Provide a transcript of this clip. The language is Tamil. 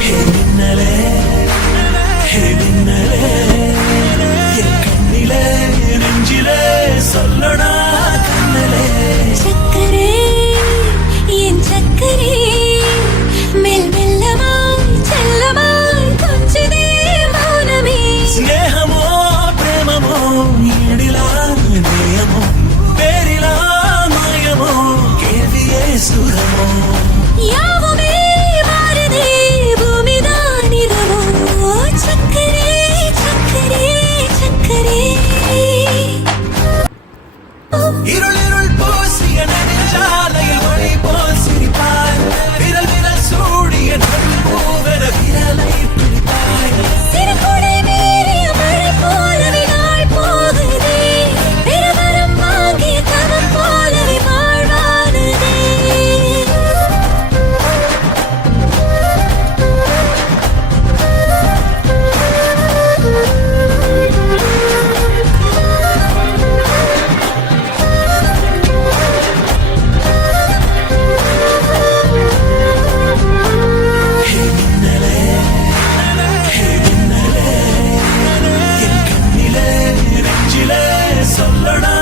ஹே மின்னலே ஹே மின்னலே என் கண்ணிலே நெஞ்சிலே சொல்லடா கண்ணலே சக்கரே என் சக்கரே மெல் மெல்லமாய் செல்லமாய் கொஞ்சதே மௌனமே ஸ்நேகமோ பிரேமமோ ஈடிலா நேயமோ பேரிலா மாயமோ கேள்வியே சுகமோ யாவுமே மாறுதே பூமிதான் இரவோ சக்கரே சக்கரே சக்கரே இருளிருள் பூசிய நெடுஞ்சாலையில் ஒளி போல் சிரிப்பாய் விரல் விரல் சூடிய நடுப்பூவென விரலை பிடிப்பாய் சிறுகுடை மீறிய மழை போலவே நாள் போகுதே பெருவரம் வாங்கிய தவம் போலவே வாழ்வானதே ஹே மின்னலே ஹே மின்னலே என் கண்ணிலே நெஞ்சிலே சொல்லடா